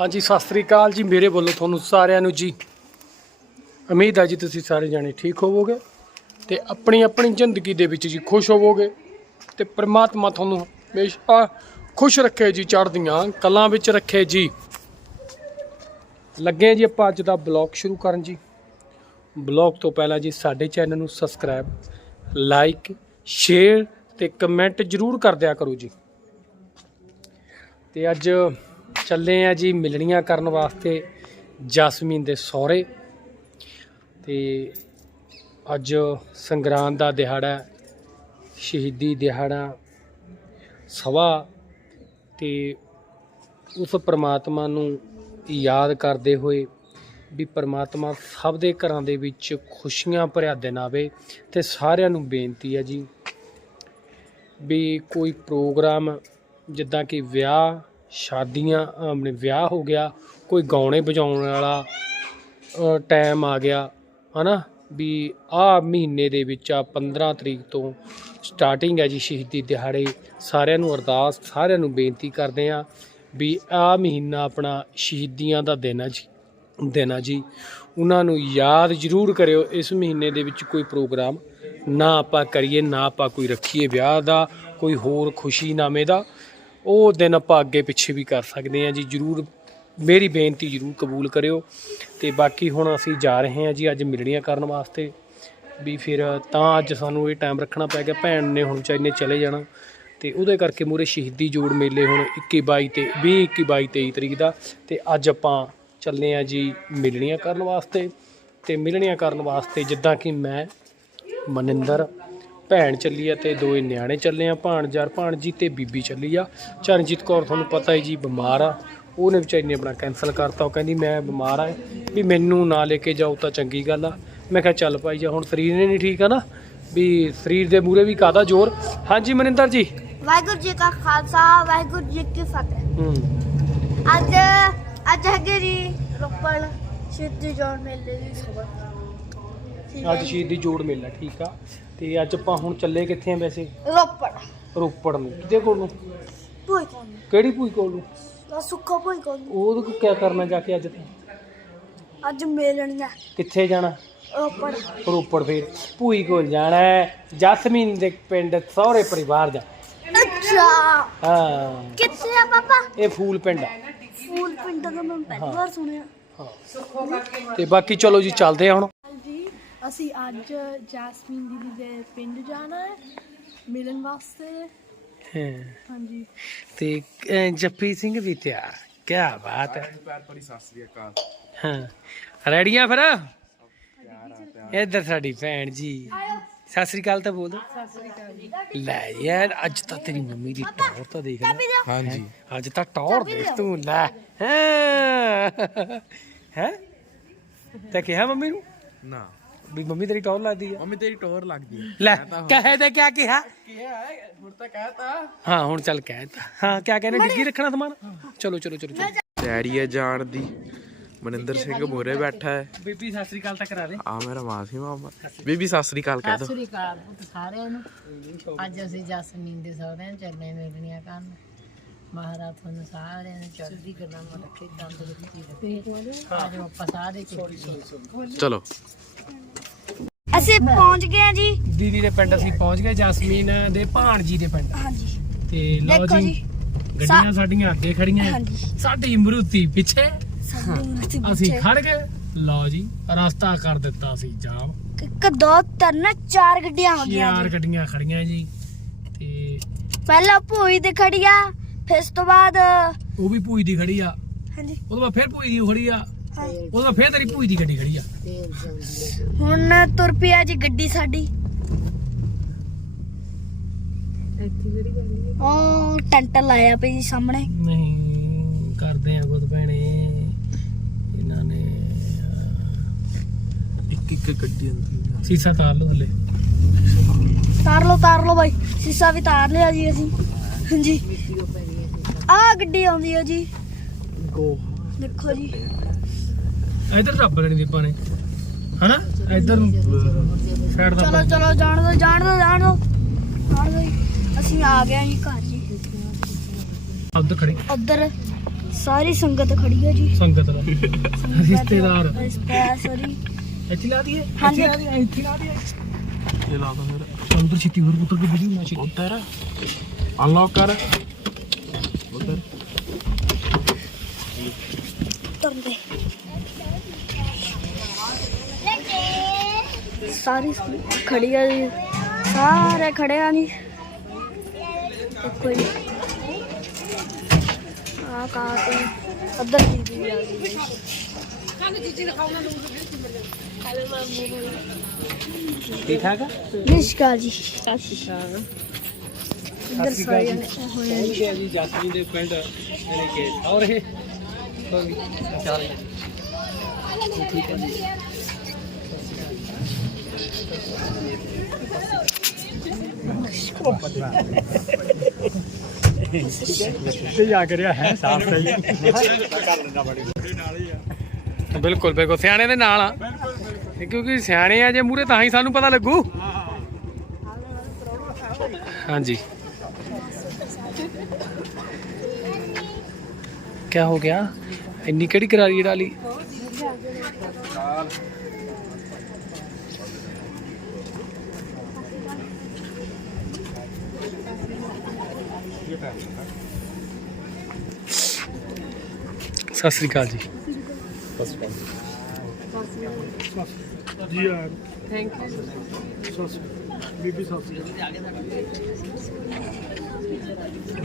ਹਾਂਜੀ, ਸਤਿ ਸ੍ਰੀ ਅਕਾਲ ਜੀ, ਮੇਰੇ ਵੱਲੋਂ ਤੁਹਾਨੂੰ ਸਾਰਿਆਂ ਨੂੰ ਜੀ। ਉਮੀਦ ਹੈ ਜੀ, ਤੁਸੀਂ ਸਾਰੇ ਜਾਣੇ ਠੀਕ ਹੋਵੋਗੇ ਤੇ ਆਪਣੀ ਆਪਣੀ ਜ਼ਿੰਦਗੀ ਦੇ ਵਿੱਚ ਜੀ ਖੁਸ਼ ਹੋਵੋਗੇ ਤੇ ਪ੍ਰਮਾਤਮਾ ਤੁਹਾਨੂੰ ਹਮੇਸ਼ਾ ਖੁਸ਼ ਰੱਖੇ ਜੀ, ਚੜ੍ਹਦੀਆਂ ਕਲਾਂ ਵਿੱਚ ਰੱਖੇ ਜੀ। ਲੱਗੇ ਜੀ ਆਪਾਂ ਅੱਜ ਦਾ ਬਲੌਗ ਸ਼ੁਰੂ ਕਰਨ ਜੀ। ਬਲੌਗ ਤੋਂ ਪਹਿਲਾਂ ਜੀ ਸਾਡੇ ਚੈਨਲ ਨੂੰ ਸਬਸਕ੍ਰਾਈਬ, ਲਾਈਕ, ਸ਼ੇਅਰ ਤੇ ਕਮੈਂਟ ਜਰੂਰ ਕਰ ਦਿਆ ਕਰੋ ਜੀ। ਤੇ ਅੱਜ ਚੱਲੇ ਆ ਜੀ ਮਿਲਣੀਆਂ ਕਰਨ ਵਾਸਤੇ ਜਸਮੀਨ ਦੇ ਸਹੁਰੇ। ਤੇ ਅੱਜ ਸੰਗਰਾਂਦ ਦਾ ਦਿਹਾੜਾ ਸ਼ਹੀਦੀ ਦਿਹਾੜਾ ਸਵਾ ਤੇ ਉਸ ਪ੍ਰਮਾਤਮਾ ਨੂੰ ਯਾਦ ਕਰਦੇ ਹੋਏ ਵੀ ਪ੍ਰਮਾਤਮਾ ਸਭ ਦੇ ਘਰਾਂ ਦੇ ਵਿੱਚ ਖੁਸ਼ੀਆਂ ਭਰਿਆ ਦਿਨ ਆਵੇ ਤੇ ਸਾਰਿਆਂ ਨੂੰ ਬੇਨਤੀ ਹੈ ਜੀ ਵੀ ਕੋਈ ਪ੍ਰੋਗਰਾਮ ਜਿੱਦਾਂ ਕਿ ਵਿਆਹ ਸ਼ਾਦੀਆਂ, ਆਪਣੇ ਵਿਆਹ ਹੋ ਗਿਆ, ਕੋਈ ਗਾਉਣੇ ਵਜਾਉਣ ਵਾਲਾ ਟਾਈਮ ਆ ਗਿਆ, ਹਨਾ? ਵੀ ਆ ਮਹੀਨੇ ਦੇ ਵਿੱਚ ਆ 15 ਤਰੀਕ ਤੋਂ ਸਟਾਰਟਿੰਗ ਹੈ ਜੀ ਸ਼ਹੀਦੀ ਦਿਹਾੜੇ। ਸਾਰਿਆਂ ਨੂੰ ਅਰਦਾਸ, ਸਾਰਿਆਂ ਨੂੰ ਬੇਨਤੀ ਕਰਦੇ ਆ ਵੀ ਆ ਮਹੀਨਾ ਆਪਣਾ ਸ਼ਹੀਦੀਆਂ ਦਾ ਦਿਨ ਹੈ ਜੀ, ਦਿਨ ਆ ਜੀ। ਉਹਨਾਂ ਨੂੰ ਯਾਦ ਜ਼ਰੂਰ ਕਰਿਓ, ਇਸ ਮਹੀਨੇ ਦੇ ਵਿੱਚ ਕੋਈ ਪ੍ਰੋਗਰਾਮ ਨਾ ਆਪਾਂ ਕਰੀਏ, ਨਾ ਆਪਾਂ ਕੋਈ ਰੱਖੀਏ ਵਿਆਹ ਦਾ, ਕੋਈ ਹੋਰ ਖੁਸ਼ੀ ਨਾਮੇ ਦਾ। ਉਹ ਦਿਨ ਆਪਾਂ ਅੱਗੇ ਪਿੱਛੇ ਵੀ ਕਰ ਸਕਦੇ ਹਾਂ ਜੀ, ਜ਼ਰੂਰ ਮੇਰੀ ਬੇਨਤੀ ਜ਼ਰੂਰ ਕਬੂਲ ਕਰਿਓ। ਤੇ ਬਾਕੀ ਹੁਣ ਅਸੀਂ ਜਾ ਰਹੇ ਹਾਂ ਜੀ ਅੱਜ ਮਿਲਣੀਆਂ ਕਰਨ ਵਾਸਤੇ। ਵੀ ਫਿਰ ਤਾਂ ਅੱਜ ਸਾਨੂੰ ਇਹ ਟਾਈਮ ਰੱਖਣਾ ਪੈ ਗਿਆ, ਭੈਣ ਨੇ ਹੁਣ ਚਾਹੀ ਨੇ ਚਲੇ ਜਾਣਾ। ਤੇ ਉਹਦੇ ਕਰਕੇ ਮੂਰੇ ਸ਼ਹੀਦੀ ਜੋੜ ਮੇਲੇ ਹੁਣ 21 22 ਤੇ 20 21 22 23 ਤਰੀਕ ਦਾ। ਤੇ ਅੱਜ ਆਪਾਂ ਚੱਲੇ ਆ ਜੀ ਮਿਲਣੀਆਂ ਕਰਨ ਵਾਸਤੇ। ਤੇ ਮਿਲਣੀਆਂ ਕਰਨ ਵਾਸਤੇ ਜਿੱਦਾਂ ਕਿ ਮੈਂ, ਮਨਿੰਦਰ ਭੈਣ ਚੱਲੀ ਆ ਤੇ ਦੋਏ ਨਿਆਣੇ ਚੱਲੇ ਆ ਭਾਣਜਾਰ ਭਾਣਜੀ ਤੇ ਬੀਬੀ ਚੱਲੀ ਆ। ਚਰਨਜੀਤ ਕੌਰ ਤੁਹਾਨੂੰ ਪਤਾ ਹੀ ਜੀ ਬਿਮਾਰ ਆ। ਉਹਨੇ ਵਿਚਾਰੀ ਨੇ ਆਪਣਾ ਕੈਨਸਲ ਕਰਤਾ। ਉਹ ਕਹਿੰਦੀ ਮੈਂ ਬਿਮਾਰ ਆ। ਵੀ ਮੈਨੂੰ ਨਾ ਲੈ ਕੇ ਜਾਓ ਤਾਂ ਚੰਗੀ ਗੱਲ ਆ। ਮੈਂ ਕਿਹਾ ਚੱਲ ਭਾਈ ਜਾ ਹੁਣ ਸਰੀਰ ਨੇ ਨਹੀਂ ਠੀਕ ਆ ਨਾ? ਵੀ ਸਰੀਰ ਦੇ ਮੂਰੇ ਵੀ ਕਾਦਾ ਜ਼ੋਰ? ਹਾਂਜੀ ਮਨਿੰਦਰ ਜੀ। ਵਾਹਿਗੁਰੂ ਜੀ ਕਾ ਖਾਲਸਾ ਵਾਹਿਗੁਰੂ ਜੀ ਕੀ ਫਤਿਹ। ਹੂੰ। ਅੱਜ ਅੱਜ ਹੈਗੇ ਜੀ ਰੋਪੜ ਸ਼ਹੀਦੀ ਜੋੜ ਮੇਲੇ ਦੀ ਸਭਾ ਅੱਜ ਸ਼ਹੀਦੀ ਜੋੜ ਮੇਲਾ ਠੀਕ ਆ। ਤੇ ਅੱਜ ਆਪਾਂ ਹੁਣ ਚੱਲੇ ਕਿੱਥੇ ਆ ਵੈਸੇ? ਰੋਪੜ। ਰੋਪੜ ਨੂੰ। ਕਿਹਦੇ ਕੋਲ ਨੂੰ? ਭੂਈ ਕੋਲ ਕਿਹੜੀ ਭੂਈ ਕੋਲ ਨੂੰ? ਦਾ ਸੁੱਖਾ ਭੂਈ ਕੋਲ ਉਹਦੇ ਕੋਲ ਕੀ ਕਰਨਾ ਜਾ ਕੇ ਅੱਜ? ਤੇ ਅੱਜ ਮੇਲਣੀਆਂ ਕਿੱਥੇ ਜਾਣਾ? ਰੋਪੜ। ਰੋਪੜ ਫੇਰ। ਭੂਈ ਕੋਲ ਜਾਣਾ ਹੈ। ਜਸਮੀਨ ਦੇ ਪਿੰਡ ਸਹੁਰੇ ਪਰਿਵਾਰ ਜਾ। ਅੱਛਾ। ਹਾਂ। ਕਿੱਥੇ ਆ ਪਾਪਾ? ਇਹ ਫੂਲ ਪਿੰਡ ਆ। ਫੂਲ ਪਿੰਡ ਦਾ ਮੈਂ ਪਹਿਲੀ। ਵਾਰ ਸੁਣਿਆ। ਹਾਂ। ਤੇ ਬਾਕੀ ਚਲੋ ਜੀ ਚੱਲਦੇ ਆ ਹੁਣ। ਜੀ ਅਸੀਂ ਅੱਜ ਜੈਸਮੀਨ ਦੀਦੀ ਦੇ ਪਿੰਡ ਜਾਣਾ ਹੈ ਮਿਲਣ ਵਾਸਤੇ। ਹਾਂ, ਹਾਂਜੀ। ਤੇ ਅਹ, ਜੱਫੀ ਸਿੰਘ ਵੀ ਤਿਆਰ। ਕੀ ਬਾਤ ਹੈ। ਹਾਂ। ਰੈਡੀਆਂ ਫਿਰ? ਇੱਧਰ ਸਾਡੀ ਭੈਣ ਜੀ। ਸਤਿ ਸ੍ਰੀ ਅਕਾਲ ਤਾਂ ਬੋਲ ਦੋ। ਲੈ ਯਾਰ ਅੱਜ ਤਾਂ ਤੇਰੀ ਮੰਮੀ ਦੀ ਟੌਰ ਤਾਂ ਦੇਖ ਲੈ। ਹਾਂਜੀ। ਅੱਜ ਤਾਂ ਟੌਰ ਦੇਖ ਤੂੰ ਲੈ। ਹੈ? ਹੈ? ਤਾਂ ਕਿਹਾ ਮੰਮੀ ਨੂੰ? ਨਾ। ਵੀ ਮੰਮੀ ਤੇਰੀ ਟੌਰ ਲੱਗਦੀ ਆ। ਮੰਮੀ ਤੇਰੀ ਟੋਰ ਲੱਗਦੀ ਹੈ ਲੈ ਕਹੇ ਤੇ ਕਿਆ ਕਿਹਾ? ਹੁਣ ਤਾਂ ਕਹਿਤਾ ਹਾਂ ਹੁਣ ਚੱਲ ਕਹਿ ਤਾ। ਹਾਂ ਕਿਆ ਕਹਿੰਦੇ? ਡਿੱਗੀ ਰੱਖਣਾ ਸਮਾਨ? ਚਲੋ ਚਲੋ ਚਲੋ ਚਲੋ। ਤਿਆਰੀ ਹੈ ਜਾਣ ਦੀ। ਮਨਿੰਦਰ ਸਿੰਘ ਮੋਰੇ ਬੈਠਾ ਹੈ। ਬੀਬੀ ਸਤਿ ਸ੍ਰੀ ਅਕਾਲ ਤਾਂ ਕਰਾ ਦੇ। ਆ ਮੇਰਾ ਮਾਸੀ ਮਾਮਾ। ਬੀਬੀ ਸਤਿ ਸ੍ਰੀ ਅਕਾਲ ਕਹਿ ਦੋ। ਸਤਿ ਸ੍ਰੀ ਅਕਾਲ ਪੁੱਤ ਸਾਰਿਆਂ ਨੂੰ। ਅੱਜ ਅਸੀਂ ਜਸਮੀਨ ਦੇ ਸਹੁਰਿਆਂ ਚੱਲੇ ਮਿਲਣੀਆਂ ਕਰਨ। ਮਹਾਰਾਜ ਤੁਹਾਨੂੰ ਸਾਰਿਆਂ ਨੂੰ ਚੜ੍ਹਦੀ ਕਲਾ ਵਿੱਚ ਰੱਖੇ। ਤੰਦਰੁਸਤੀ ਰੱਖੇ ਅੱਜ ਆਪਾਂ ਸਾਰੇ ਚੁੱਕੀ ਚਲੋ। ਅਸੀਂ ਪਹੁੰਚ ਗਏ ਹਾਂ ਜੀ। ਦੀਦੀ ਦੇ ਪਿੰਡ ਅਸੀਂ ਪਹੁੰਚ ਗਏ ਜਸਮੀਨ ਦੇ ਭਾਣਜੀ ਦੇ ਪਿੰਡ। ਹਾਂਜੀ। ਤੇ ਲਓ ਦੇਖੋ ਜੀ ਜੀ। ਗੱਡੀਆਂ ਸਾਡੀਆਂ ਅੱਗੇ ਖੜੀਆਂ ਹਾਂਜੀ। ਸਾਡੀ ਮਰੂਤੀ ਪਿੱਛੇ। ਅਸੀਂ ਖੜ ਗਏ। ਲਓ ਜੀ ਰਸਤਾ ਕਰ ਦਿੱਤਾ ਸੀ ਜਾਮ। ਇੱਕ ਦੋ ਤਿੰਨ ਚਾਰ ਗੱਡੀਆਂ ਹੋ ਗਈਆਂ ਚਾਰ ਜੀ। ਗੱਡੀਆਂ ਖੜੀਆਂ ਜੀ। ਤੇ ਪਹਿਲਾਂ ਭੂਈ ਤੇ ਖੜੀਆ ਫਿਰ ਉਸ ਤੋਂ ਬਾਅਦ ਉਹ ਵੀ ਭੂਈ ਦੀ ਖੜੀ ਆ। ਹਾਂਜੀ। ਉਹਦੇ ਬਾਅਦ ਫਿਰ ਭੂਈ ਦੀ ਖੜੀ ਆ। ਉਹਦੇ ਬਾਅਦ ਫਿਰ ਤੇਰੀ ਭੂਈ ਦੀ ਗੱਡੀ ਖੜੀ ਆ। ਹੁਣ ਤੁਰ ਪਿਆ ਜੀ ਗੱਡੀ ਸਾਡੀ। ਉਹ ਟੈਂਟ ਲਾਇਆ ਪਈ ਜੀ ਸਾਹਮਣੇ। ਨਹੀਂ ਕਰਦੇ ਆ ਕੁਝ ਭੈਣੇ। ਇਹਨਾਂ ਨੇ ਇੱਕ ਇੱਕ ਗੱਡੀ ਅੰਦਰ ਸੀਸਾ ਤਾਰ ਲਓ ਥੱਲੇ। ਤਾਰ ਲਓ ਤਾਰ ਲਓ ਬਾਈ। ਸੀਸਾ ਵੀ ਤਾਰ ਲਿਆ ਜੀ ਅਸੀਂ। ਹਾਂਜੀ। ਆਹ ਗੱਡੀ ਆਉਂਦੀ ਹੈ ਜੀ। ਗੋ ਦੇਖੋ ਜੀ। ਇੱਧਰ ਰੱਬ ਲੈਣੀ ਦੀਪਾ ਨੇ। ਹਨਾ? ਇੱਧਰ ਸਾਈਡ ਦਾ ਚਲੋ ਚਲੋ ਜਾਣ ਦੋ ਜਾਣ ਦੋ ਜਾਣ ਦੋ। ਜਾਣ ਦੋ। ਅਸੀਂ ਆ ਗਏ ਜੀ ਘਰ ਜੀ। ਉੱਧਰ ਖੜੀ। ਉਧਰ ਸਾਰੀ ਸੰਗਤ ਖੜੀ ਹੈ ਜੀ। ਸੰਗਤ ਦਾ। ਰਿਸ਼ਤੇਦਾਰ। ਸਪੈਸ਼ਲੀ ਇੱਥੇ ਲਾ ਦਈਏ ਹਾਂਜੀ। ਇੱਥੇ ਲਾ ਦਈਏ ਇੱਥੇ ਲਾ ਦਈਏ। ਇਹ ਲਾ ਦੋ ਮੇਰਾ। ਅੰਦਰ ਛੇਤੀ ਹੋਰ ਪੁੱਤਰ ਕੇ ਵੀਡੀਓ ਨਾ ਛੇਤੀ। ਉੱਧਰ। ਅਨਲੌਕ ਕਰ। ਸਾਰੀ ਖੜੀ ਹੈ ਜੀ। ਸਾਰੇ ਖੜੇ ਆ ਦੇਖੋ ਜੀ। ਆ ਕਾ ਤੇ ਅੱਧਰ ਦੀਦੀ ਆ ਗਈ ਜੀ। ਠੀਕ ਠਾਕ ਆ? ਨਮਸਕਾਰ ਜੀ। ਸਤਿ ਸ਼੍ਰੀ ਅਕਾਲ। ਇੱਧਰ ਸਾਰੇ ਜਣੇ ਹੋਏ ਆ ਜੀ। ਪਹੁੰਚ ਗਿਆ ਜੀ? ਜਸਮੀਨ ਦੇ ਪਿੰਡ ਯਾਨੀ ਕਿ ਔਰ ਇਹ? ਚੱਲ ਠੀਕ ਹੈ ਜੀ। ਤੇ ਜਾ ਕਰਿਆ ਹੈ ਸਾਫ਼ ਸਹੀ। ਬਿਲਕੁਲ ਬਿਲਕੁਲ। ਸਿਆਣੇ ਦੇ ਨਾਲ ਆ। ਕਿਉਂਕਿ ਸਿਆਣੇ ਆ ਜੇ ਮੂਰੇ ਤਾਂ ਹੀ ਸਾਨੂੰ ਪਤਾ ਲੱਗੂ। ਹਾਂਜੀ। क्या हो गया ਇੰਨੀ ਕਿਹੜੀ ਕਰਾਰੀ ਡਾਲੀ ਸਤਿ ਸ੍ਰੀ ਅਕਾਲ ਜੀ ਜੀ ਯਾਰ ਥੈਂਕ ਯੂ ਬੀਬੀ ਸਤਿ ਸ੍ਰੀ ਅਕਾਲ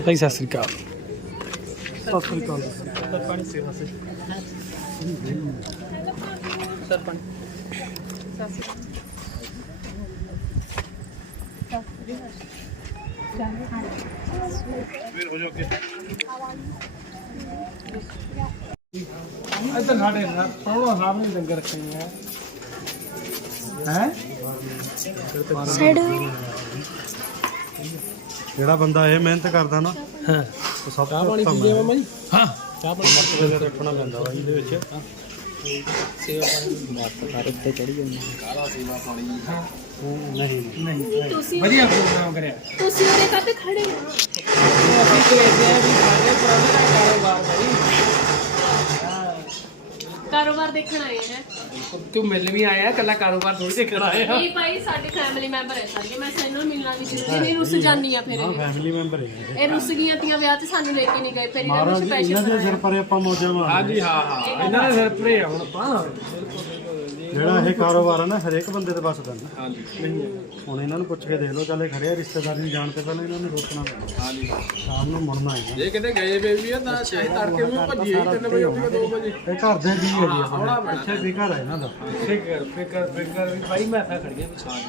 ਭਾਈ ਸਤਿ ਸ੍ਰੀ ਅਕਾਲ ਸਤਿ ਸ੍ਰੀ ਅਕਾਲ ਸਰਪੰਚ ਸੇਵਾ ਸੇ ਸਰਪੰਚ ਇੱਧਰ ਸਾਡੇ ਪਰੋਣਾ ਸਾਹਿਬ ਨੇ ਲੰਗਰ ਰੱਖੇ ਹੈ ਹੈ ਜਿਹੜਾ ਬੰਦਾ ਇਹ ਮਿਹਨਤ ਕਰਦਾ ਨਾ ਹਾਂ। ਸਭ ਚਾਹ ਪਾਣੀ ਪੀਜੇ ਹੈ ਮਾਮਾ ਜੀ? ਹਾਂ। ਚਾਹ ਪਾਣੀ ਮਰਤਬੇ ਦਾ ਰੱਖਣਾ ਪੈਂਦਾ ਵਾ ਇਹਦੇ ਵਿੱਚ। ਸੇਵਾ ਪਾਣੀ ਨਹੀਂ ਨਹੀਂ। ਵਧੀਆ ਪ੍ਰੋਗਰਾਮ ਕਰਿਆ। ਤੁਸੀਂ ਉਹਦੇ ਕਾਤੇ ਖੜੇ ਹੋ? ਅਸੀਂ ਇਹਦੇ ਆ ਵੀ ਸਾਡੇ ਪੁਰਾਣੇ ਦਾ ਕਾਰੋਬਾਰ ਭਾਈ ਕਾਰੋਬਾਰ ਦੇਖਣ ਆਏ ਹੈ। ਤੂੰ ਮਿਲ ਵੀ ਆਇਆ ਕੱਲਾ ਕਾਰੋਬਾਰ ਥੋੜੀ ਦੇਖਣ ਆਇਆ। ਇਹ ਭਾਈ ਸਾਡੇ ਫੈਮਿਲੀ ਮੈਂਬਰ ਹੈ ਸਾਰੇ। ਮੈਂ ਇਹਨਾਂ ਨੂੰ ਮਿਲਣਾ ਵੀ ਜ਼ਰੂਰੀ ਨਹੀਂ ਰੁੱਸ ਜਾਨੀ ਆ ਫਿਰ ਹਾਂ ਇਹ। ਫੈਮਿਲੀ ਮੈਂਬਰ ਹੈ ਇਹ ਰੁੱਸ ਗਈਆਂ ਤੀਆਂ ਵਿਆਹ ਤੇ ਸਾਨੂੰ ਲੈ ਕੇ ਨਹੀਂ ਗਏ ਫਿਰ ਇਹਨਾਂ ਨੂੰ ਮਹਾਰਾਜ ਇਹਨਾਂ ਸਪੈਸ਼ਲ ਦੇ ਸਿਰ ਪਰੇ ਆਪਾਂ ਮੌਜਾਂ ਮਾਰ ਹਾਂਜੀ ਹਾਂ ਹਾਂ। ਇਹਨਾਂ ਦੇ ਸਿਰ ਪਰੇ ਆ ਹੁਣ ਆਪਾਂ। ਜਿਹੜਾ ਇਹ ਕਾਰੋਬਾਰ ਹੈ ਨਾ ਹਰੇਕ ਬੰਦੇ ਦੇ ਵੱਸਦਾ ਨਾ। ਹਾਂਜੀ। ਹੁਣ ਇਹਨਾਂ ਨੂੰ ਪੁੱਛ ਕੇ ਦੇਖ ਲਓ ਚੱਲ ਇਹ ਖੜੇ ਆ ਰਿਸ਼ਤੇਦਾਰੀ ਨੂੰ ਜਾਣ ਤੋਂ ਪਹਿਲਾਂ ਇਹਨਾਂ ਨੂੰ ਰੋਕਣਾ ਪੈਂਦਾ ਹਾਂਜੀ। ਸ਼ਾਮ ਨੂੰ ਮੁੜਨਾ ਹੈ ਜੇ ਕਿਤੇ ਗਏ ਬੇਬੀ ਆ ਤਾਂ ਚਾਹੇ ਤੜਕੇ ਨੂੰ ਭੱਜੀ 3 ਵਜੇ ਉੱਠ ਕੇ 2 ਵਜੇ। ਇਹ ਘਰ ਦੇ ਜੀ ਹੈ ਜੀ ਆਪਣੇ ਅੱਛਾ ਵੀ ਘਰ ਹੈ ਇਹਨਾਂ ਦਾ। ਫਿਕਰ ਫਿਕਰ ਫਿਕਰ ਵੀ ਭਾਈ ਮੈਂ ਤਾਂ ਖੜੀਆਂ ਪਿਛਾਂ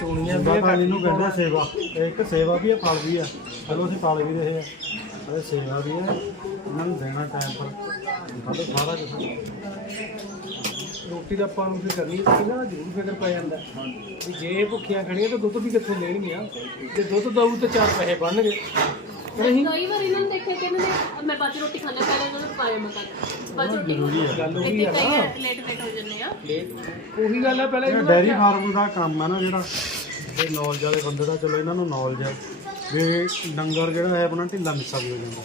ਚੋਣੀਆਂ ਬਾਬਾ ਕਾਲੀ ਨੂੰ ਕਹਿੰਦੇ ਆ ਸੇਵਾ। ਇਹ ਇੱਕ ਸੇਵਾ ਵੀ ਹੈ ਫਲ ਵੀ ਹੈ ਚਲੋ ਅਸੀਂ ਪਾਲ ਵੀ ਰਹੇ ਆ। ਇਹ ਸੇਵਾ ਵੀ ਹੈ ਇਹਨਾਂ ਨੂੰ ਦੇਣਾ ਟਾਈਮ ਪਰ। ਸਾਰਾ ਕੁਝ ਰੋਟੀ ਦਾ ਆਪਾਂ ਨੂੰ ਫਿਰ ਕਰਨੀ ਚਾਹੀਦੀ ਨਾ ਜ਼ਰੂਰ ਫਿਕਰ ਪੈ ਜਾਂਦਾ ਵੀ ਜੇ ਇਹ ਭੁੱਖੀਆਂ ਖੜੀਆਂ ਤਾਂ ਦੁੱਧ ਵੀ ਕਿੱਥੋਂ ਲੈਣਗੀਆਂ ਜੇ ਦੁੱਧ ਦਊ ਤਾਂ ਚਾਰ ਪੈਸੇ ਬਣਨਗੇ। ਨਹੀਂ। ਕਈ ਵਾਰ ਇਹਨਾਂ ਨੂੰ ਦੇਖਿਆ ਕਿ ਇਹਨਾਂ ਨੇ ਮੈਂ ਬਾਅਦ 'ਚ ਰੋਟੀ ਖਾਣਾ ਪਹਿਲਾਂ ਇਹਨਾਂ ਨੂੰ ਪਾਇਆ ਮਕਾ ਬਾਅਦ 'ਚ ਰੋਟੀ ਖਾਣਾ ਗੱਲ ਉਹੀ ਇੱਥੇ ਆ ਕਈ ਨਾ ਲੇਟ ਲੇਟ ਹੋ ਜੰਨੇ ਆ। ਉਹੀ ਗੱਲ ਆ ਪਹਿਲਾਂ ਇਹ ਇਹਨਾਂ ਡੈਰੀ ਫਾਰਮ ਦਾ ਕੰਮ ਹੈ ਨਾ ਜਿਹੜਾ। ਇਹ ਨੌਲੇਜ ਵਾਲੇ ਬੰਦੇ ਦਾ ਚਲੋ ਇਹਨਾਂ ਨੂੰ ਨੌਲੇਜ ਹੈ। ਵੀ ਡੰਗਰ ਜਿਹੜਾ ਹੈ ਆਪਣਾ ਢਿੱਲਾ ਮਿੱਸਾ ਵੀ ਹੋ ਜਾਂਦਾ।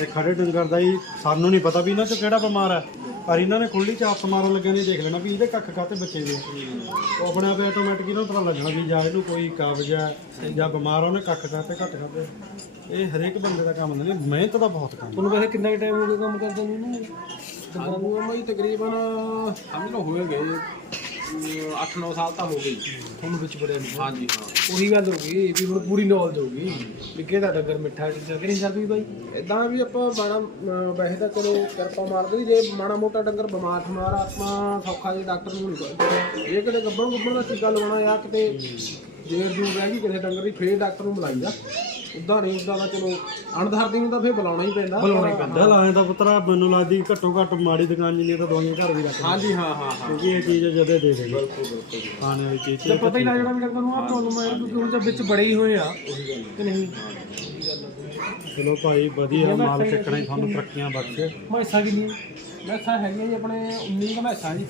ਇਹ ਖੜੇ ਡੰਗਰ ਦਾ ਹੀ ਸਾਨੂੰ ਨਹੀਂ ਪਤਾ ਵੀ ਇਹਨਾਂ ਚ ਕਿਹੜਾ ਬਿਮਾਰ ਹੈ। ਪਰ ਇਹਨਾਂ ਨੇ ਖੁੱਲੀ ਚਾਪ ਮਾਰਨ ਲੱਗਿਆ ਨੇ ਦੇਖ ਲੈਣਾ ਵੀ ਇਹਦੇ ਕੱਖ ਕਾਤੇ ਬੱਚੇ ਦੇ ਉਹ ਆਪਣੇ ਆਪ ਆਟੋਮੈਟਿਕ ਇਹਨਾਂ ਨੂੰ ਪਤਾ ਲੱਗਣਾ ਵੀ ਜਾਂ ਇਹਨੂੰ ਕੋਈ ਕਬਜ਼ ਹੈ ਜਾਂ ਬਿਮਾਰ ਆ ਉਹਨੇ ਕੱਖ ਕਾਤੇ ਘੱਟ ਖਾਦੇ ਇਹ ਹਰੇਕ ਬੰਦੇ ਦਾ ਕੰਮ ਹੁੰਦਾ ਨੇ ਮਿਹਨਤ ਦਾ ਬਹੁਤ ਕੰਮ ਤੁਹਾਨੂੰ ਵੈਸੇ ਕਿੰਨਾ ਟਾਈਮ ਹੋ ਗਿਆ ਕੰਮ ਕਰਦੇ ਨੂੰ? ਮੈਂ ਤਕਰੀਬਨ ਸਮਝ ਲਓ ਹੋਏ ਗਏ। 8-9 ਸਾਲ ਤਾਂ ਹੋ ਗਏ ਤੁਹਾਨੂੰ ਵਿੱਚ ਬੜੇ ਨੂੰ। ਹਾਂਜੀ ਹਾਂ। ਉਹੀ ਗੱਲ ਹੋ ਗਈ ਵੀ ਹੁਣ ਪੂਰੀ ਨੌਲੇਜ ਹੋ ਗਈ ਵੀ ਕਿਹਦਾ ਡੰਗਰ ਮਿੱਠਾ ਚੱਲ ਨਹੀਂ ਚੱਲਦੀ ਬਾਈ? ਇਦਾਂ ਵੀ ਆਪਾਂ ਅਹ ਵੈਸੇ ਤਾਂ ਚਲੋ ਕਿਰਪਾ ਮਾਰਦੇ ਵੀ ਜੇ ਮਾੜਾ ਮੋਟਾ ਡੰਗਰ ਬਿਮਾਰ ਠਮਾਰ ਆਪਾਂ ਸੌਖਾ ਜੇ ਡਾਕਟਰ ਨੂੰ ਨਹੀਂ ਕਰਦੇ। ਇਹ ਕਿਤੇ ਗੱਬਣ ਗੁੱਬਣ ਦਾ ਟੀਕਾ ਲਵਾਉਣਾ ਜਾਂ ਕਿਤੇ ਜੇਰ ਜੂ ਰਹਿ ਗਈ ਕਿਸੇ ਡੰਗਰ ਦੀ ਫੇਰ ਡਾਕਟਰ ਨੂੰ ਬੁਲਾਈਦਾ ਉਦਾਂ ਨਹੀਂ ਉਦਾਂ ਦਾ ਚਲੋ ਅਣਧਰਦੀ ਨੂੰ ਤਾਂ ਫੇਰ ਬੁਲਾਉਣਾ ਹੀ ਪੈਂਦਾ। ਬੁਲਾਉਣਾ ਹੀ ਪੈਂਦਾ। ਚੱਲ ਆਏ ਤਾਂ ਪੁੱਤਰਾ ਮੈਨੂੰ ਲੱਗਦੀ ਘੱਟੋ ਘੱਟ ਮਾੜੀ ਦੁਕਾਨ ਜਿੰਨੀ ਤਾਂ ਦਵਾਈਆਂ ਘਰ ਵੀ ਰੱਖ ਹਾਂਜੀ ਹਾਂ ਹਾਂ ਹਾਂ। ਕਿਉਂਕਿ ਇਹ ਚੀਜ਼ ਜਦੇ ਦੇ ਦੇਣੀ ਖਾਣੇ ਵਾਲੀ ਚੀਜ਼ ਤਾਂ ਪਤਾ ਹੀ ਲੱਗ ਜਾਣਾ ਵੀ ਡੰਗਰ ਨੂੰ ਆ। ਪ੍ਰੋਬਲਮ ਹੈ ਕਿਉਂਕਿ ਹੁਣ ਤਾਂ ਵਿੱਚ ਬੜੇ ਹੀ ਹੋਏ ਆ। ਕਿ ਨਹੀਂ। ਚਲੋ ਭਾਈ ਵਧੀਆ ਮਾਲ ਚੱਕਣਾ ਹੀ ਤੁਹਾਨੂੰ ਤਰੱਕੀਆਂ ਬਖਸ਼ੇ। ਮੈਸਾਂ ਕਿੰਨੀਆਂ? ਮੈਸਾਂ ਹੈਗੀਆਂ ਜੀ ਆਪਣੇ 19 ਕੁ ਮੈਸਾਂ ਜੀ।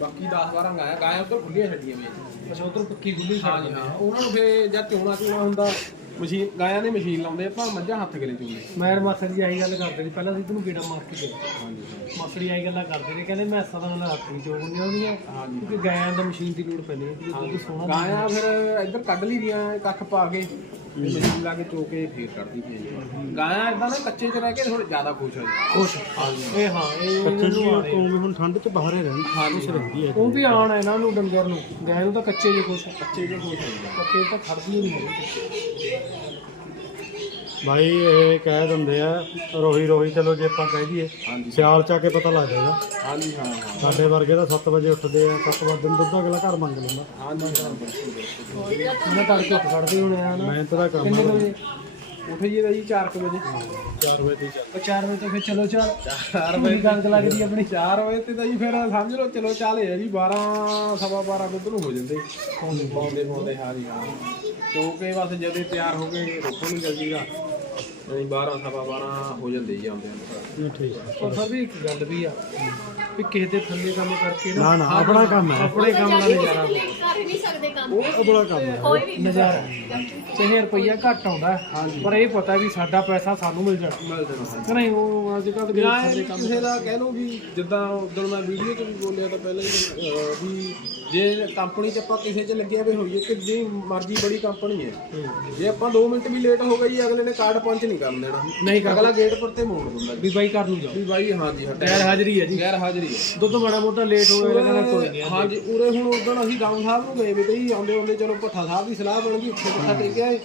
ਬਾਕੀ 10 12 ਗਾਇਆ ਗਾਇਆ ਉੱਧਰ ਖੁੱਲੀਆਂ ਛੱਡੀਆਂ ਮੈਂ। ਅੱਛਾ ਉਧਰ ਪੱਕੀ ਹਾਂਜੀ ਹਾਂ ਉਹਨਾਂ ਨੂੰ ਫੇਰ ਜਦ ਚੋਣਾ ਚੋਣਾ ਹੁੰਦਾ ਮਸ਼ੀਨ ਗਾਇਆਂ ਨੇ ਮਸ਼ੀਨ ਲਾਉਂਦੇ ਆਪਾਂ ਮੱਝਾਂ ਹੱਥ ਗਲੇ ਚੁੰਦੇ? ਮੈਂ ਮਾਸੜ ਜੀ ਆਹੀ ਗੱਲ ਕਰਦੇ ਸੀ ਪਹਿਲਾਂ ਸਿੱਧੂ ਨੂੰ ਕੀੜਾ ਮਾਰ ਕੇ ਗਏ ਮਾਸੜ ਜੀ ਆਹੀ ਗੱਲਾਂ ਕਰਦੇ ਨੇ ਕਹਿੰਦੇ ਮੈਂ ਸਦਾ ਨਾਲ ਹੱਥ ਨਹੀਂ ਚੋਗ ਹੁੰਦੀਆਂ ਹੁੰਦੀਆਂ ਕਿਉਂਕਿ ਗਾਇਆਂ ਦਾ ਮਸ਼ੀਨ ਦੀ ਲੋੜ ਪੈਂਦੀ ਹੈ ਕਿ ਦੁੱਧ ਸੋਹਣਾ ਗਾਇਆਂ ਫਿਰ ਇੱਧਰ ਕੱਢ ਲਈ ਦੀਆਂ ਕੱਖ ਪਾ ਕੇ। ਤੇ ਮਸ਼ੀਨ ਲਾ ਕੇ ਚੋ ਕੇ ਫੇਰ ਕੱਢਦੀ ਪਈ ਗਾਇਆਂ ਇਦਾਂ ਨਾ ਕੱਚੇ ਚ ਰਹਿ ਕੇ ਥੋੜੇ ਜ਼ਿਆਦਾ ਖੁਸ਼ ਹੋ ਜਾਂਦੇ। ਖੁਸ਼। ਇਹ ਹਾਂ ਇਹ ਕੱਚੇ ਜੀ ਤੋਂ ਵੀ ਹੁਣ ਠੰਡ 'ਚ ਬਾਹਰ ਹੀ ਰਹਿੰਦੀ ਖੁਸ਼ ਰਹਿੰਦੀ ਹੈ। ਉਹ ਵੀ ਆਣ ਹੈ ਇਹਨਾਂ ਨੂੰ ਡੰਗਰ ਨੂੰ। ਗਾਇ ਨੂੰ ਤਾਂ ਕੱਚੇ ਜੇ ਖੁਸ਼ ਕੱਚੇ ਜੇ ਖੁਸ਼ ਹੋ ਜਾਂਦੇ। ਪੱਕੇ ਤਾਂ ਖੜਦੀ ਹੀ ਨਹੀਂ ਹੈਗੀ। ਭਾਈ ਇਹ ਕਹਿ ਦਿੰਦੇ ਆ ਰੋਹੀ ਰੋਹੀ ਚਲੋ ਜੇ ਆਪਾਂ ਕਹਿ ਦਈਏ ਸਿਆਲ ਚ ਆ ਕੇ ਪਤਾ ਲੱਗ ਜਾਏਗਾ। ਹਾਂਜੀ ਹਾਂ ਹਾਂ। ਸਾਡੇ ਵਰਗੇ ਤਾਂ 7 ਵਜੇ ਉੱਠਦੇ ਆ 7 ਵਜੇ ਨੂੰ ਦੁੱਧ ਅਗਲਾ ਘਰ ਮੰਗ ਲੈਂਦਾ। ਹਾਂਜੀ ਹਾਂ ਬਿਲਕੁਲ ਇਹਨਾਂ ਤੜਕੇ ਉੱਠ ਖੜਦੇ ਹੋਣੇ ਆ ਨਾ ਮਿਹਨਤ ਦਾ ਕੰਮ ਕਿੰਨੇ ਵਜੇ? ਉੱਠ ਜੀ ਦਾ ਜੀ 4 ਵਜੇ। 4 ਵਜੇ ਦੀ ਚੱਲ। ਉਹ 4 ਵਜੇ ਤੋਂ ਫਿਰ ਚਲੋ ਚੱਲ। 4 ਵਜੇ ਗੰਗ ਲੱਗਦੀ ਆਪਣੀ। 4 ਵਜੇ ਤੇ ਤਾਂ ਜੀ ਫਿਰ ਸਮਝ ਲਓ ਚਲੋ ਚਾਲੇ ਆ ਜੀ 12 ਸਵਾ 12 ਦੁੱਧ ਨੂੰ ਹੋ ਜਾਂਦੇ। ਪਾਉਂਦੇ ਪਾਉਂਦੇ ਹਾਰੀ ਹਾਂ। ਕਿਉਂਕਿ ਬਸ ਜਦੇ ਤਿਆਰ ਹੋ ਕੇ ਰੋਕਣ ਨੂੰ ਜਲਦੀ ਦਾ ਨਹੀਂ 12 ਸਵਾ 12 ਹੋ ਜਾਂਦੇ ਜੀ ਆਉਂਦੇ ਨਹੀਂ ਠੀਕ ਹੈ। ਪਰ ਫਿਰ ਵੀ ਇੱਕ ਗੱਲ ਵੀ ਆ। ਵੀ ਕਿਸੇ ਦੇ ਥੱਲੇ ਕੰਮ ਕਰਕੇ ਨਾ ਨਾ ਆਪਣਾ ਕੰਮ ਹੈ। ਆਪਣੇ ਕੰਮ ਦਾ ਨਜ਼ਾਰਾ ਉਹ ਬੜਾ ਕੰਮ ਹੈ। ਨਜ਼ਾਰਾ। ਚਾਹੇ ਰੁਪਈਆ ਘੱਟ ਆਉਂਦਾ ਪਰ ਇਹ ਪਤਾ ਵੀ ਸਾਡਾ ਪੈਸਾ ਸਾਨੂੰ ਮਿਲ ਜਾਣਾ। ਮਿਲ ਜਾਣਾ। ਨਹੀਂ ਉਹ ਅੱਜ ਕੱਲ੍ਹ ਦੇ ਜਾਂ ਕਿਸੇ ਦਾ ਕਹਿ ਲਓ ਵੀ ਜਿੱਦਾਂ ਉਦੋਂ ਮੈਂ ਵੀਡੀਓ 'ਚ ਵੀ ਬੋਲਿਆ ਤਾਂ ਪਹਿਲਾਂ ਹੀ, ਵੀ ਜੇ ਕੰਪਨੀ 'ਚ ਆਪਾਂ ਕਿਸੇ 'ਚ ਲੱਗਿਆ ਵੀ ਹੋਈਏ ਕਿ ਜੇ ਮਰਜ਼ੀ ਬੜੀ ਕੰਪਨੀ ਹੈ। ਜੇ ਆਪਾਂ 2 ਮਿੰਟ ਵੀ ਲੇਟ ਹੋ ਗਏ ਜੀ ਅਗਲੇ ਨੇ ਕਾਰਡ ਪੰਚ ਨਹੀਂ ਕਰਨ ਦੇਣਾ। ਨਹੀਂ। ਅਗਲਾ ਗੇਟ ਪਰ ਤੇ ਮੋੜ ਦਿੰਦਾ ਜੀ। ਵੀ ਬਾਈ ਕਰ ਨੂੰ ਜਾਓ। ਵੀ ਬਾਈ ਹਾਂਜੀ ਹਾਂ ਗੈਰ ਹਾਜ਼ਰੀ ਹੈ ਜੀ। ਗੈਰ ਹਾਜ਼ਰੀ। ਹੈ ਦੁੱਧ ਬੜਾ ਮੋਟਾ ਲੇਟ ਹੋ ਗਿਆ ਕਹਿੰਦਾ ਤੁਰ ਗਿਆ ਹਾਂਜੀ ਉਰੇ ਹੁਣ ਉਦੋਂ ਅਸੀਂ ਗਾਉਂ ਸਾਹਿਬ ਨੂੰ ਗਏ ਵੀ ਕਈ ਆਉਂਦੇ ਆਉਂਦੇ ਚਲੋ ਭੱਠਾ ਸਾਹਿਬ ਦੀ ਸਲਾਹ ਬਣ ਗਈ ਉੱਥੇ ਮੱਥਾ ਟੇਕਿਆ ਏ।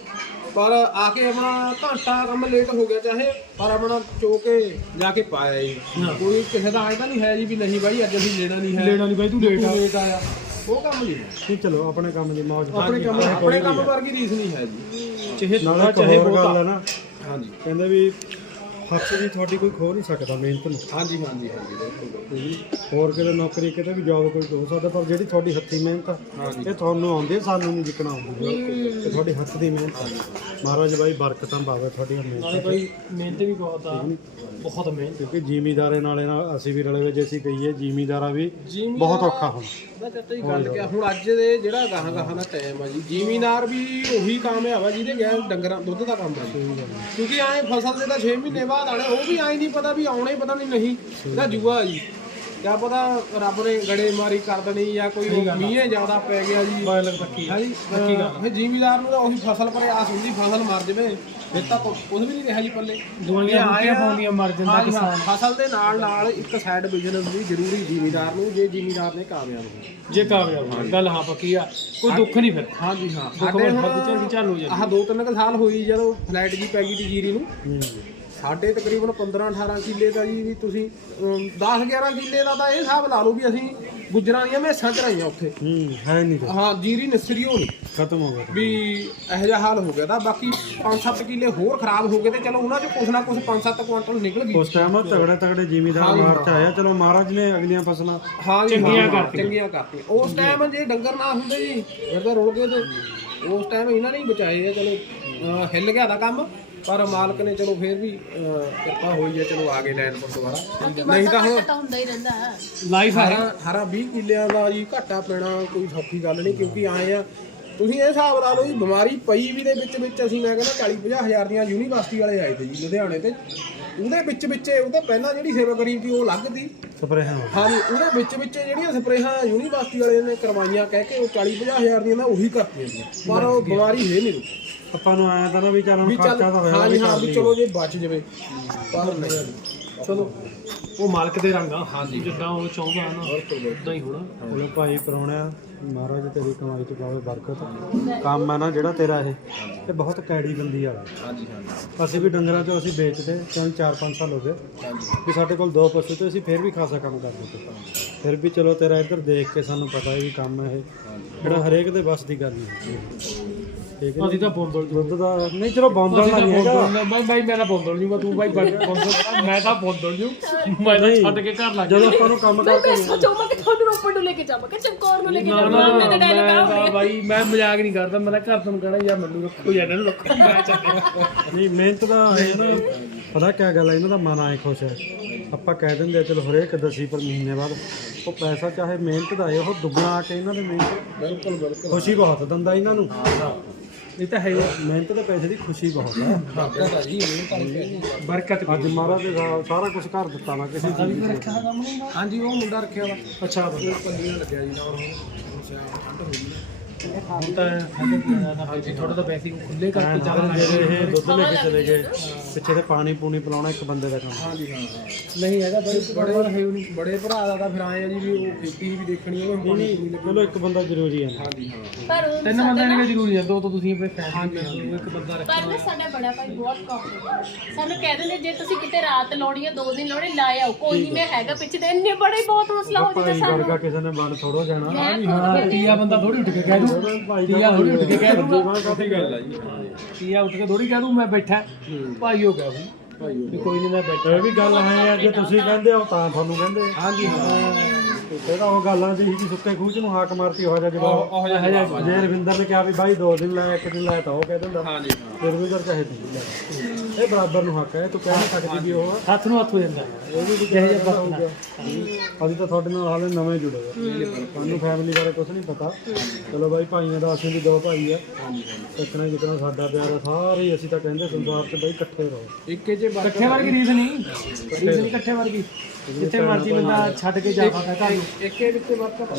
ਪਰ ਆ ਕੇ ਆਪਣਾ ਘੰਟਾ ਕੰਮ ਲੇਟ ਹੋ ਗਿਆ ਚਾਹੇ ਪਰ ਆਪਣਾ ਚੋ ਕੇ ਜਾ ਕੇ ਪਾਇਆ ਜੀ। ਕੋਈ ਕਿਸੇ ਦਾ ਆਇਆ ਨਹੀਂ ਹੈ ਜੀ ਵੀ ਨਹੀਂ ਬਾਈ ਅੱਜ ਅਸੀਂ ਲੈਣਾ ਨਹੀਂ ਹੈ। ਲੈਣਾ ਨਹੀਂ ਬਾਈ ਤੂੰ ਲੇਟ ਆ। ਲੇਟ ਆਇਆ। ਉਹ ਕੰਮ ਨਹੀਂ ਹੈ। ਨਹੀਂ ਚਲੋ ਆਪਣੇ ਕੰਮ ਦੀ ਮੌਜ ਆਪਣੇ ਕੰਮ ਆਪਣੇ ਕੰਮ ਵਰਗੀ ਰੀਸ ਨਹੀਂ ਹੈ ਜੀ। ਚਾਹੇ ਥੋੜਾ ਚਾਹੇ ਬਹੁਤਾ। ਹੈ ਨਾ। ਹਾਂਜੀ। ਕਹਿੰਦੇ ਵੀ ਹੱਥ ਦੀ ਤੁਹਾਡੀ ਕੋਈ ਖੋ ਨਹੀਂ ਸਕਦਾ ਮਿਹਨਤ ਨੂੰ? ਹਾਂਜੀ ਹਾਂਜੀ ਹਾਂਜੀ ਬਿਲਕੁਲ ਬਿਲਕੁਲ। ਹੋਰ ਕਿਤੇ ਨੌਕਰੀ ਕਿਤੇ ਵੀ ਜੌਬ ਕੋਈ ਹੋ ਸਕਦਾ ਪਰ ਜਿਹੜੀ ਤੁਹਾਡੀ ਹੱਥੀ ਮਿਹਨਤ ਆ ਇਹ ਤੁਹਾਨੂੰ ਆਉਂਦੀ ਹੈ ਸਾਨੂੰ ਨਹੀਂ ਜਿੱਕਣਾ ਆਉਂਦੀ। ਇਹ ਤੁਹਾਡੀ ਹੱਥ ਦੀ ਮਿਹਨਤ ਆ। ਮਹਾਰਾਜ ਬਾਈ ਬਰਕਤਾਂ ਪਾਵੇ ਤੁਹਾਡੀਆਂ ਨਾਲੇ ਮਿਹਨਤਾਂ। ਬਾਈ ਮਿਹਨਤ ਵੀ ਬਹੁਤ ਆ। ਬਹੁਤ ਮਿਹਨਤ। ਕਿਉਂਕਿ ਜ਼ਿਮੀਦਾਰੇ ਨਾਲੇ ਨਾਲ ਅਸੀਂ ਵੀ ਰਲੇ ਹੋਏ ਜੇ ਅਸੀਂ ਕਹੀਏ ਜ਼ਿਮੀਦਾਰਾ ਵੀ ਬਹੁਤ ਔਖਾ ਹੁੰਦਾ। ਉਹਦਾ ਚਾਚਾ ਜੀ ਗੱਲ ਕਿਆ ਹੁਣ ਅੱਜ ਦੇ ਜਿਹੜਾ ਗਾਹਾਂ ਗਾਹਾਂ ਦਾ ਟਾਈਮ ਆ ਜੀ ਜ਼ਿਮੀਨਾਰ ਵੀ ਉਹੀ ਕਾਮਯਾਬ ਆ ਜਿਹਦੇ ਗੈਰ ਡੰਗਰਾਂ ਦੁੱਧ ਦਾ ਕੰਮ ਆ ਜੀ। ਕਿਉਂਕਿ ਐ ਫਸਲ ਦੇ ਤਾਂ 6 ਮਹੀਨੇ ਬਾਅਦ ਆਣੇ ਉਹ ਵੀ ਐ ਨਹੀਂ ਪਤਾ ਵੀ ਆਉਣੇ ਪਤਾ ਨਹੀਂ ਨਹੀਂ ਇਹਦਾ ਜੂਆ ਜੀ। ਕਿਆ ਪਤਾ ਰੱਬ ਨੇ ਗੜੇ ਮਾਰੀ ਕਰ ਦੇਣੀ ਜਾਂ ਕੋਈ ਮੀਂਹ ਜ਼ਿਆਦਾ ਪੈ ਗਿਆ ਜੀ। ਬਾਇਲ ਪੱਕੀ ਹਾਂ ਜੀ ਪੱਕੀ ਗੱਲ ਫਿਰ ਜ਼ਿਮੀਦਾਰ ਨੂੰ ਤਾਂ ਉਹੀ ਫਸਲ ਪਰ ਆਸ ਹੁੰਦੀ ਫਸਲ ਮਰ ਜਵੇ। ਫਿਰ ਤਾਂ ਕੁਝ ਵੀ ਨਹੀਂ ਰਿਹਾ ਜੀ ਪੱਲੇ। ਦਵਾਈਆਂ ਬੂਟੀਆਂ ਪਾਉਂਦੀਆਂ ਮਰ ਜਾਂਦਾ ਹਾਂ ਜੀ, ਹਾਂ, ਕਿਸਾਨ। ਫਸਲ ਦੇ ਨਾਲ ਨਾਲ ਇੱਕ ਸਾਈਡ ਬਿਜ਼ਨਸ ਵੀ ਜ਼ਰੂਰੀ ਜ਼ਿਮੀਦਾਰ ਨੂੰ ਜੇ ਜ਼ਿਮੀਦਾਰ ਨੇ ਕਾਮਯਾਬ ਹੋਣਾ ਜੇ ਕਾਮਯਾਬ ਹੋ ਗੱਲ ਹਾਂ ਪੱਕੀ ਆ। ਕੋਈ ਦੁੱਖ ਨਹੀਂ ਫਿਰ। ਹਾਂ। ਦੁੱਖ ਸਾਡੇ ਵੱਲ ਹੁਣ ਚ ਚੱਲ ਹੋ ਜਾਂਦੀ ਆਹ ਦੋ ਤਿੰਨ ਕੁ ਸਾਲ ਹੋਈ ਜਦੋਂ ਫਲੈਟ ਜੀ ਪੈ ਗਈ ਤੀ ਜੀਰੀ ਨੂੰ। ਸਾਡੇ ਤਕਰੀਬਨ 15 18 ਕਿੱਲੇ ਦਾ ਜੀ ਵੀ ਤੁਸੀਂ 10 11 ਕਿੱਲੇ ਦਾ ਤਾਂ ਇਹ ਹਿਸਾਬ ਲਾ ਲਓ ਵੀ ਅਸੀਂ ਗੁੱਜਰਾਂ ਦੀਆਂ ਮੈਸਾਂ ਚਰਾਈਆਂ ਉੱਥੇ। ਹੂੰ ਹੈ ਨਹੀਂ ਹਾਂ ਜੀਰੀ ਨਿਸਰੀ ਹੋਣੀ। ਖਤਮ ਹੋ ਗਿਆ ਵੀ ਇਹੋ ਜਿਹਾ ਹਾਲ ਹੋ ਗਿਆ ਤਾਂ ਬਾਕੀ 5-7 ਕਿੱਲੇ ਹੋਰ ਖਰਾਬ ਹੋ ਗਏ ਤੇ ਚਲੋ ਉਹਨਾਂ ਚੋਂ ਕੁਛ ਨਾ ਕੁਛ 5-7 ਕੁਆਂਟਲ ਨਿਕਲ ਗਈ। ਉਸ ਟਾਈਮ ਤਗੜੇ ਤਗੜੇ ਜ਼ਿਮੀਦਾਰ ਮਾਰਚ ਆਇਆ। ਚਲੋ ਮਹਾਰਾਜ ਨੇ ਅਗਲੀਆਂ ਫਸਲਾਂ ਹਾਂ ਚੰਗੀਆਂ ਹਾਂ, ਹਾਂ, ਕਰਤੀਆਂ। ਚੰਗੀਆਂ ਕਰਤੀਆਂ। ਉਸ ਟਾਈਮ ਜੇ ਡੰਗਰ ਨਾ ਹੁੰਦੇ ਜੀ ਫਿਰ ਤਾਂ ਰੁਲ ਗਏ ਤੇ ਉਸ ਟਾਈਮ ਇਹਨਾਂ ਨੇ ਹੀ ਬਚਾਏ ਆ। ਚਲੋ ਹਿੱਲ ਗਿਆ ਦਾ ਕੰਮ। ਪਰ ਮਾਲਕ ਨੇ ਚਲੋ ਫੇਰ ਵੀ ਅਹ, ਕਿਰਪਾ ਹੋਈ ਹੈ ਚਲੋ ਆ ਗਏ ਲਾਈਨ ਪਰ ਦੁਬਾਰਾ ਨਹੀਂ ਤਾਂ ਹੁਣ ਤਾਂ ਹੁੰਦਾ ਹੀ ਰਹਿੰਦਾ ਹੈ। ਲਾਈਫ ਹੈ। ਹਰਾ ਹਰਾ 20 ਕਿੱਲਿਆਂ ਦਾ ਜੀ ਘਾਟਾ ਪੈਣਾ ਕੋਈ ਸੌਖੀ ਗੱਲ ਨਹੀਂ ਕਿਉਂਕਿ ਆਏ ਆ। ਤੁਸੀਂ ਇਹ ਹਿਸਾਬ ਲਾ ਲਓ ਜੀ ਬਿਮਾਰੀ ਪਈ ਵੀ ਦੇ ਵਿੱਚ ਵਿੱਚ ਅਸੀਂ ਮੈਂ ਕਹਿੰਦਾ 40 50 ਹਜ਼ਾਰ ਦੀਆਂ ਯੂਨੀਵਰਸਿਟੀ ਵਾਲੇ ਆਏ ਤੇ ਜੀ ਲੁਧਿਆਣੇ ਤੇ। ਉਹਦੇ ਵਿੱਚ ਵਿੱਚ ਉਹਦੇ ਪਹਿਲਾਂ ਜਿਹੜੀ ਸੇਵਾ ਕਰੀ ਸੀ ਉਹ ਅਲੱਗ ਸੀ। ਸਪਰੇਹਾਂ ਹੋ ਹਾਂਜੀ ਉਹਦੇ ਵਿੱਚ ਵਿੱਚ ਜਿਹੜੀਆਂ ਸਪਰੇਹਾਂ ਯੂਨੀਵਰਸਿਟੀ ਵਾਲੇ ਨੇ ਕਰਵਾਈਆਂ ਕਹਿ ਕੇ ਉਹ 40 50 ਹਜ਼ਾਰ ਦੀਆਂ ਨਾ ਉਹੀ ਕਰਤੀਆਂ ਸੀ। ਪਰ ਉਹ ਬਿਮਾਰੀ ਹੈ ਨਹੀਂ ਆਪਾਂ ਨੂੰ ਆਇਆ ਤਾਂ ਨਾ ਵੀ ਚੱਲ ਹੁਣ ਵੀ ਚੱਲ ਖਰਚਾ ਤਾਂ ਹੋਇਆ ਹਾਂਜੀ ਵੀ ਹਾਂ ਕਰ ਵੀ। ਚਲੋ ਜੇ ਬਚ ਜਵੇ। ਪਰ ਨਹੀਂ। ਚਲੋ। ਉਹ ਮਾਲਕ ਦੇ ਰੰਗ ਆ। ਹਾਂਜੀ ਜਿੱਦਾਂ ਉਹ ਚਾਹੁੰਦਾ ਨਾ ਉਦਾਂ ਹੀ ਹੋਣਾ। ਚਲੋ ਭਾਈ ਪਰੌਣਿਆ ਮਹਾਰਾਜ ਤੇਰੀ ਕਮਾਈ ਚ ਪਾਵੇ ਬਰਕਤ। ਕੰਮ ਹੈ ਨਾ ਜਿਹੜਾ ਤੇਰਾ ਇਹ। ਇਹ ਬਹੁਤ ਕੈੜੀ ਬੰਦੀ ਵਾਲਾ। ਹਾਂਜੀ ਹਾਂਜੀ ਅਸੀਂ ਵੀ ਡੰਗਰਾਂ ਚੋਂ ਅਸੀਂ ਵੇਚਦੇ ਤਿੰਨ ਚਾਰ ਪੰਜ ਸਾਲ ਹੋ ਗਏ। ਵੀ ਸਾਡੇ ਕੋਲ ਦੋ ਪਸ਼ੂ ਤੇ ਅਸੀਂ ਫਿਰ ਵੀ ਖਾਸਾ ਕੰਮ ਕਰਦੇ ਤੇ ਫਿਰ ਵੀ ਚਲੋ ਤੇਰਾ ਇੱਧਰ ਦੇਖ ਕੇ ਸਾਨੂੰ ਪਤਾ ਹੈ ਵੀ ਕੰਮ ਇਹ। ਜਿਹੜਾ ਹਰੇਕ ਦੇ ਬਸ ਦੀ ਗੱਲ ਨਹੀਂ ਠੀਕ ਹੈ ਅਸੀਂ ਤਾਂ ਬੋਂਦਲ ਦੁੱਧ ਦਾ ਨਹੀਂ ਚਲੋ ਬੌਂਦਲ ਤਾਂ ਨਾਲ ਨਹੀਂ ਹੈਗਾ। ਬਾਈ ਬਾਈ ਮੈਂ ਤਾਂ ਬੋਂਦਲ ਜੂਗਾ ਤੂੰ ਬਾਈ ਬੋਂਦਲ ਮੈਂ ਤਾਂ ਬੋਂਦਲ ਜੂ ਮੈਂ ਤਾਂ ਛੱਡ ਕੇ ਘਰ ਲੱਗ ਜਦੋਂ ਆਪਾਂ ਨੂੰ ਕੰਮ ਕਰਕੇ ਮੈਂ ਸੋਚੋ ਮੈਂ ਕਿ ਤੁਹਾਨੂੰ ਰੋਪੜ ਨੂੰ ਲੈ ਕੇ ਜਾਵਾਂ ਕਿ ਚਮਕੌਰ ਨੂੰ ਲੈ ਕੇ ਨਾ ਜਾਵਾਂ ਨਾ ਮੈਂ ਤਾਂ ਡਾਇਲੌਗ ਆ ਤਾਂ ਬਾਈ ਮੈਂ ਮਜ਼ਾਕ ਨਹੀਂ ਕਰਦਾ ਮੈਂ ਤਾਂ ਘਰ ਤੁਹਾਨੂੰ ਕਹਿਣਾ ਯਾਰ ਮੈਨੂੰ ਰੱਖੋ ਜਾਂ ਇਹਨਾਂ ਨੂੰ ਰੱਖੋ ਮੈਂ ਚੱਲਿਆ ਨਹੀਂ ਮਿਹਨਤ ਦਾ ਇਹ ਨਾ ਪਤਾ ਕਿਆ ਗੱਲ ਹੈ ਇਹਨਾਂ ਦਾ ਮਨ ਆਏ ਖੁਸ਼ ਹੈ ਆਪਾਂ ਕਹਿ ਦਿੰਦੇ ਆ, ਚਲੋ ਹਰੇਕ ਦਸੀ ਪਰ ਮਹੀਨੇ ਬਾਅਦ ਉਹ ਪੈਸਾ ਚਾਹੇ ਮਿਹਨਤ ਦਾ ਹੈ ਉਹ ਦੁੱਗਣਾ ਆ ਕੇ ਇਹਨਾਂ ਦੇ ਮਿਹਨਤ ਬਿਲਕੁਲ ਬਿਲਕੁਲ। ਖੁਸ਼ੀ ਬਹੁਤ ਦਿੰਦਾ ਇਹਨਾਂ ਨੂੰ। ਇਹ ਤਾਂ ਹੈ ਹੀ। ਮਿਹਨਤ ਦੇ ਪੈਸੇ ਦੀ ਖੁਸ਼ੀ ਬਹੁਤ ਹੈ ਬਰਕਤ ਅੱਜ ਮਹਾਰਾਜ ਦੇ ਸਾ- ਸਾਰਾ ਕੁਝ ਘਰ ਦਿੱਤਾ ਵਾ ਕਿਸੇ ਚੀਜ਼ ਦੀ ਹਾਂਜੀ ਉਹ ਮੁੰਡਾ ਰੱਖਿਆ ਵਾ ਅੱਛਾ। ਉਹ ਪੱਲੀਆਂ ਲੱਗਿਆ ਜੀ ਨਾਲ। ਹੁਣ ਹੁਣ ਸਿਆਲ ਹੋ ਹੁਣ ਤਾਂ ਹਾਂਜੀ ਥੋੜਾ ਤਾਂ ਪੈਸੇ ਖੁੱਲੇ ਕਰਕੇ ਚੱਲ ਜਿਹੜੇ ਇਹ ਦੁੱਧ ਲੈ ਕੇ ਚਲੇ ਗਏ। ਪਿੱਛੇ ਤੇ ਪਾਣੀ ਪੂਣੀ ਪਿਲਾਉਣਾ ਇੱਕ ਬੰਦੇ ਦਾ ਕੰਮ। ਹਾਂਜੀ ਹਾਂ ਹਾਂ। ਨਹੀਂ ਹੈਗਾ ਬੜੇ ਬੜੇ ਬੜੇ ਭਰਾ ਦਾ ਤਾਂ ਫਿਰ ਆਏ ਆ ਜੀ ਵੀ ਉਹ ਖੇਤੀ ਵੀ ਦੇਖਣੀ ਉਹਨੂੰ ਹੁਣ ਪਾਣੀ ਪੂਣੀ ਲੱਗਣਾ। ਚਲੋ ਇੱਕ ਬੰਦਾ ਜ਼ਰੂਰੀ ਹੈ ਹਾਂਜੀ ਹਾਂ। ਪਰ ਉਹ ਤਿੰਨ ਬੰਦੇ ਨੇ ਜ਼ਰੂਰੀ ਹੈ ਦੋ ਤਾਂ ਤੁਸੀਂ ਆਪਣੇ ਫੈਮਿਲੀ ਇੱਕ ਬੰਦਾ ਰੱਖ ਪਰ ਨਾ ਸਾਡਾ ਬੜਾ ਭਾਈ ਬਹੁਤ ਕੋਆਪਰੇਟ ਸਾਨੂੰ ਕਹਿ ਦਿੰਦੇ ਜੇ ਤੁਸੀਂ ਕਿਤੇ ਰਾਤ ਲਾਉਣੀ ਹੈ ਦੋ ਦਿਨ ਲਾਉਣੀ ਲਾਏ ਆਓ। ਕੋਈ ਨਹੀਂ ਮੈਂ ਹੈਗਾ ਪਿੱਛੇ ਤੇ ਇੰਨੇ ਬੜੇ ਬਹੁਤ ਹੌਸਲਾ ਹੋ ਜਾਂਦਾ ਸਾਨੂੰ। ਕਿਸੇ ਨੇ ਬਣ ਥੋੜੋ ਜਾਣਾ। ਖੁਦ ਕਹਿੰਦੀ ਤੀਆ ਬੰਦਾ ਥੋੜੀ ਉੱਠ ਕੇ ਕਹਿ ਦੂ ਤੀਆ ਥੋੜੀ ਉੱਠ ਕੇ ਕਹਿ ਦੂਗਾ। ਕਾਫੀ ਗੱਲ ਆ ਜੀ ਤੀਆ ਉੱਠ ਕੇ ਥੋੜੀ ਕਹਿ ਦੂ ਮੈਂ ਬੈਠਾ। ਭਾਈ ਹੋ ਗਿਆ ਵੀ ਭਾਈ ਵੀ ਕੋਈ ਨਹੀਂ ਮੈਂ ਬੈਠਾ। ਇਹ ਵੀ ਗੱਲ ਹੈ ਆ ਜੇ ਤੁਸੀਂ ਕਹਿੰਦੇ ਹੋ ਤਾਂ ਤੁਹਾਨੂੰ ਕਹਿੰਦੇ ਹਾਂਜੀ ਹਾਂ। ਇਹ ਤਾਂ ਉਹ ਗੱਲਾਂ ਦੀ ਸੀ ਕਿ ਸੁੱਕੇ ਖੂਹ ਚ ਨੂੰ ਹਾਕ ਮਾਰਤੀ ਹੋ ਜਾ ਜਵਾਬ। ਉਹ ਜਿਹਾ ਜੇ ਰਵਿੰਦਰ ਨੇ ਕਿਹਾ ਵੀ ਬਾਈ ਦੋ ਦਿਨ ਲਾਇਆ ਇੱਕ ਦਿਨ ਲਾਇਆ ਤਾਂ ਉਹ ਕਹਿ ਦਿੰਦਾ। ਹਾਂਜੀ ਰਵਿੰਦਰ ਚਾਹੇ ਇਹ ਬਰਾਬਰ ਨੂੰ ਹੱਕ ਹੈ ਤੂੰ ਕਹਿ ਨਹੀਂ ਸਕਦੀ ਵੀ ਉਹ ਆ। ਹੱਥ ਨੂੰ ਹੱਥ ਹੋ ਜਾਂਦਾ। ਇਹ ਵੀ ਜਿਹੇ ਜਿਹਾ ਹੋਊਗਾ। ਅਸੀਂ ਤਾਂ ਤੁਹਾਡੇ ਨਾਲ ਹਾਲੇ ਨਵੇਂ ਜੁੜੇ ਆ। ਸਾਨੂੰ ਫੈਮਿਲੀ ਬਾਰੇ ਕੁਝ ਨਹੀਂ ਪਤਾ। ਚਲੋ ਬਾਈ ਭਾਈਆਂ ਦਾ ਅਸੀਂ ਵੀ ਦੋ ਭਾਈ ਆ। ਇਤਨਾ ਜਿਤਨਾ ਸਾਡਾ ਪਿਆਰ ਆ। ਸਾਰੇ ਹੀ ਅਸੀਂ ਤਾਂ ਕਹਿੰਦੇ ਸੰਸਾਰ ਚ ਬਾਈ ਇਕੱਠੇ ਰਹੋ। ਇੱਕੇ ਜੇ ਬਾਤ ਇਕੱਠੇ ਵਰਗੀ ਰੀਸ ਨਹੀਂ। ਰੀਸ ਨਹੀਂ ਇਕੱਠੇ ਵਰਗੀ। ਜਿੱਥੇ ਮਰਜ਼ੀ ਬੰਦਾ ਛੱਡ ਕੇ ਜਾ ਸਕਦਾ ਘਰ ਨੂੰ। ਇੱਕੇ ਵਿੱਚ ਵਰਤ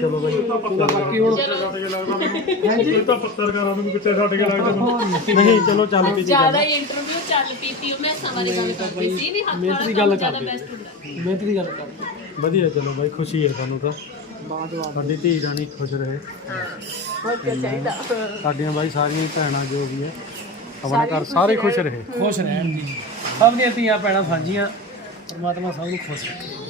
ਚਲੋ ਬਾਈ। ਬਾਕੀ ਹੁਣ। ਇਹ ਤਾਂ ਪੱਤਰਕਾਰਾਂ ਨੂੰ ਕਿੱਥੇ ਛੱਡ ਕੇ ਲੱਗਦਾ। ਨਹੀਂ ਚਲੋ ਚੱਲ ਪਈ ਜੀ ਜ਼ਿਆਦਾ ਹੀ ਇੰਟਰਵਿਊ ਚੱਲ ਪਈ ਸੀ ਉਹ ਮੈਂ ਸਵਾਰੀ ਗੱਲ ਕਰਦੀ ਸੀ ਵੀ ਹੱਥ ਵਾਲਾ ਗੱਲ ਕੰਮ ਜ਼ਿਆਦਾ ਕਰਦੇ। ਬੈਸਟ ਹੁੰਦਾ। ਮਿਹਨਤ ਦੀ ਗੱਲ ਕਰ ਵਧੀਆ ਚਲੋ ਬਾਈ ਖੁਸ਼ੀ ਹੈ ਸਾਨੂੰ ਤਾਂ। ਸਾਡੀ ਧੀ ਰਾਣੀ ਖੁਸ਼ ਰਹੇ। ਸਾਡੀਆਂ ਬਾਈ ਸਾਰੀਆਂ ਭੈਣਾਂ ਜੋ ਵੀ ਹੈ ਆਪਣੇ ਘਰ ਸਾਰੇ ਖੁਸ਼ ਰਹੇ। ਖੁਸ਼ ਰਹਿਣ। ਜੀ ਸਭ ਦੀਆਂ ਧੀਆਂ ਪੈਣਾ ਸਾਂਝੀਆਂ ਪਰਮਾਤਮਾ ਸਭ ਨੂੰ ਖੁਸ਼ ਰੱਖੇ।